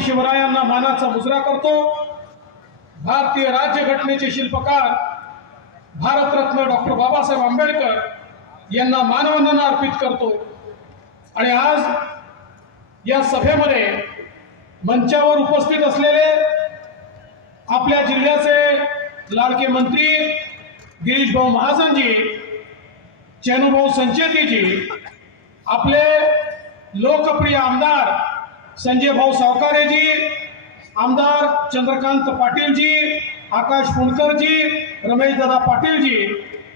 शिवरायांना मानाचा मुजरा करतो. भारतीय राज्यघटनेचे शिल्पकार भारतरत्न डॉक्टर बाबासाहेब आंबेडकर यांना मानवंदना अर्पित करतो. आणि आज या सभेमध्ये मंचावर उपस्थित असलेले आपल्या जिल्ह्याचे लाडके मंत्री गिरीश भाऊ महाजनजी चेनुभाऊ संचेतीजी आपले लोकप्रिय आमदार संजय भाऊ सावकारेजी आमदार चंद्रकांत पाटीलजी आकाश फुंडकरजी रमेश दादा पाटीलजी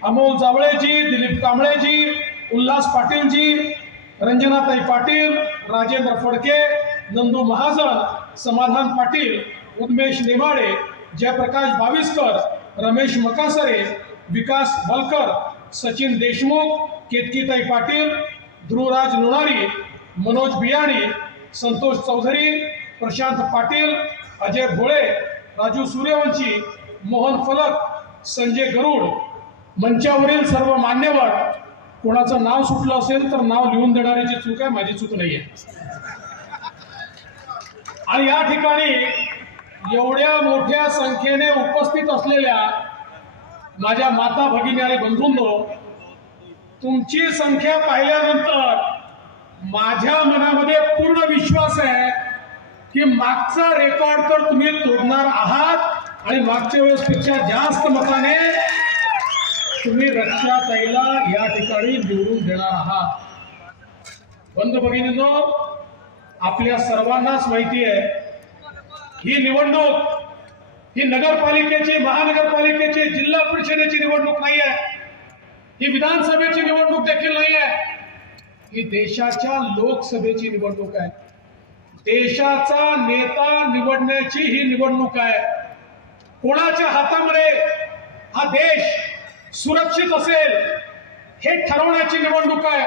अमोल जावळेजी दिलीप कांबळेजी उल्हास पाटीलजी रंजनाताई पाटील राजेंद्र फडके नंदू महाजन समाधान पाटील उन्मेश नेमाळे जयप्रकाश बाविस्कर रमेश मकासरे विकास भलकर सचिन देशमुख केतकीताई पाटील ध्रुवराज लोणारी मनोज बियाणी संतोष चौधरी प्रशांत पाटील अजय भोळे राजू सूर्यवंशी मोहन फलक संजय गरुड. मंचावरील सर्व मान्यवर कोणाचं नाव सुटलं असेल तर नाव लिहून देणाऱ्याची चूक आहे माझी चूक नाही आहे आणि या ठिकाणी एवढ्या मोठ्या संख्येने उपस्थित असलेल्या माझ्या माता भगिनी आणि बंधूंनो तुमची संख्या पाहिल्यानंतर माझ्या मनामध्ये पूर्ण विश्वास आहे की मागचा रेकॉर्ड तर तुम्ही तोडणार आहात आणि मागच्या वेळेसपेक्षा जास्त मताने तुम्ही रक्षाताईला या ठिकाणी निवडून देणार आहात. बंधू जो आपल्या सर्वांनाच माहिती आहे ही निवडणूक ही नगरपालिकेची महानगरपालिकेची जिल्हा परिषदेची निवडणूक नाही आहे ही विधानसभेची निवडणूक देखील नाही आहे ही देशाच्या लोकसभेची निवडणूक आहे. देशाचा नेता निवडण्याची ही निवडणूक आहे. कोणाच्या हातामध्ये हा देश सुरक्षित असेल हे ठरवण्याची निवडणूक आहे.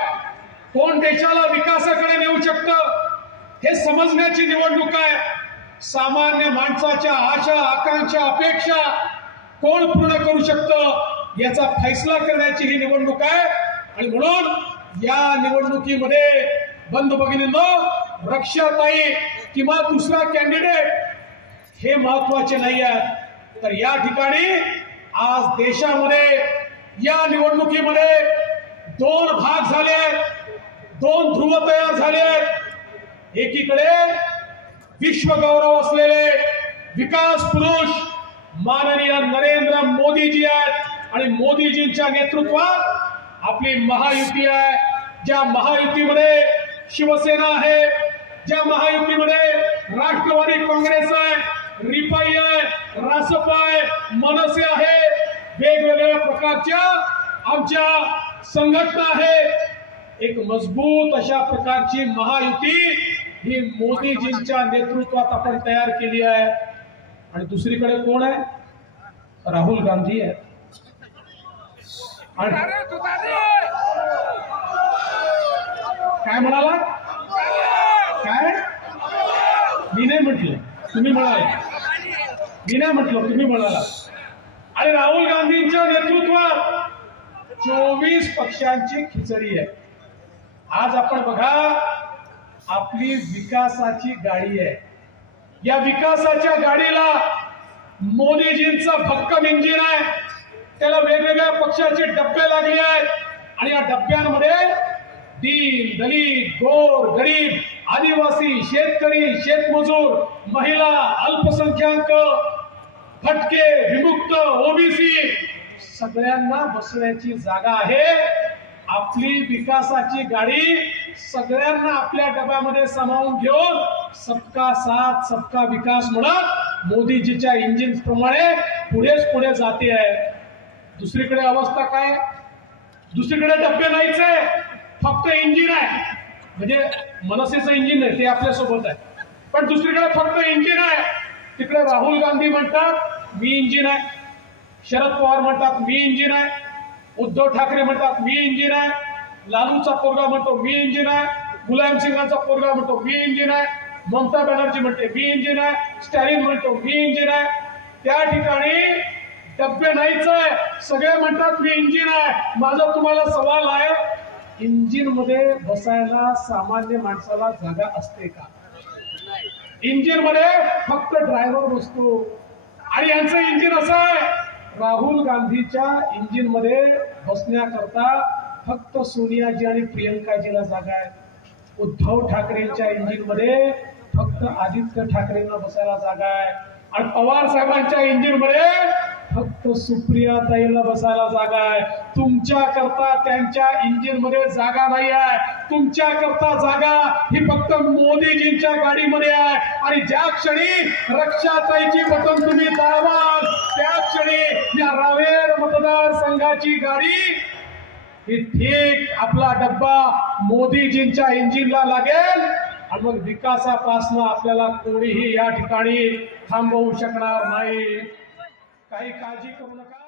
कोण देशाला विकासाकडे नेऊ शकतं हे समजण्याची निवडणूक आहे. सामान्य माणसाच्या आशा आकांक्षा अपेक्षा कोण पूर्ण करू शकतं याचा फैसला करण्याची ही निवडणूक आहे. आणि म्हणून या निवडणुकीमध्ये बंद भगिनींनो रक्षाताई किंवा दुसरा कॅन्डिडेट हे महत्त्वाचे नाही आहे तर या ठिकाणी आज देशामध्ये या निवडणुकीमध्ये दोन भाग झाले आहेत. दोन ध्रुव तयार झाले आहेत. एकीकडे विश्वगौरव असलेले विकास पुरुष माननीय नरेंद्र मोदीजी आहेत. आणि मोदीजींच्या नेतृत्वात आपली महायुती आहे. ज्या महायुतीमध्ये शिवसेना आहे ज्या महायुतीमध्ये राष्ट्रवादी काँग्रेस आहे रिपाई आहे रासप आहे मनसे आहे वेगवेगळ्या प्रकारच्या आमच्या संघटना आहे. एक मजबूत अशा प्रकारची महायुती ही मोदीजींच्या नेतृत्वात आपण तयार केली आहे. आणि दुसरीकडे कोण आहे? राहुल गांधी आहे. काय म्हणाला? काय? मी नाही म्हटलं. तुम्ही म्हणाला. मी नाही म्हटलं. तुम्ही म्हणाला. आणि राहुल गांधींच्या नेतृत्वात चोवीस पक्षांची खिचडी आहे. आज आपण बघा आपली विकासाची गाडी आहे. या विकासाच्या गाडीला मोदीजींचं भक्कम इंजिन आहे. त्याला वेगवेगळ्या पक्षाचे डब्बे लागले आहेत. आणि या डब्यांमध्ये दीन दलित गोर गरीब आदिवासी शेतकरी शेतमजूर महिला अल्पसंख्याक फटके विमुक्त ओबीसी सगळ्यांना बसण्याची जागा आहे. आपली विकासाची गाडी सगळ्यांना आपल्या डब्यामध्ये सामावून घेऊन सबका साथ सबका विकास म्हणत मोदीजीच्या इंजिन प्रमाणे पुढेच पुढे जाते आहे. दुसरीकडे अवस्था काय? दुसरीकडे डब्बे नाहीच आहे फक्त इंजिन आहे. म्हणजे मनसेचं इंजिन आहे ते आपल्यासोबत आहे. पण दुसरीकडे फक्त इंजिन आहे. तिकडे राहुल गांधी म्हणतात मी इंजिन आहे. शरद पवार म्हणतात मी इंजिन आहे. उद्धव ठाकरे म्हणतात मी इंजिन आहे. लालूचा पोरगा म्हणतो मी इंजिन आहे. मुलायम सिंगाचा पोरगा म्हणतो मी इंजिन आहे. ममता बॅनर्जी म्हणते मी इंजिन आहे. स्टॅलिन म्हणतो मी इंजिन आहे. त्या ठिकाणी डब्बे नाहीच आहे सगळे म्हणतात मी इंजिन आहे. माझा तुम्हाला सवाल आहे इंजिनमध्ये बसायला सामान्य माणसाला जागा असते का? इंजिनमध्ये फक्त ड्रायव्हर बसतो. आणि यांचं इंजिन असं आहे राहुल गांधीच्या इंजिनमध्ये बसण्याकरता फक्त सोनियाजी आणि प्रियंकाजीला जागा आहे. उद्धव ठाकरेंच्या इंजिनमध्ये फक्त आदित्य ठाकरेंना बसायला जागा आहे. आणि पवार साहेबांच्या इंजिनमध्ये फक्त सुप्रिया ताईला बसायला जागा आहे. तुमच्या करता त्यांच्या इंजिनमध्ये जागा नाही आहे. तुमच्या करता जागा ही फक्त मोदीजींच्या गाडीमध्ये आहे. आणि ज्या क्षणी रक्षाताईची बटन तुम्ही दाबाल त्या क्षणी या रावेर मतदारसंघाची गाडी ही ठीक आपला डब्बा मोदीजींच्या इंजिनला लागेल. आणि मग विकासापासनं आपल्याला कोणीही या ठिकाणी थांबवू शकणार नाही. काही काळजी करू नका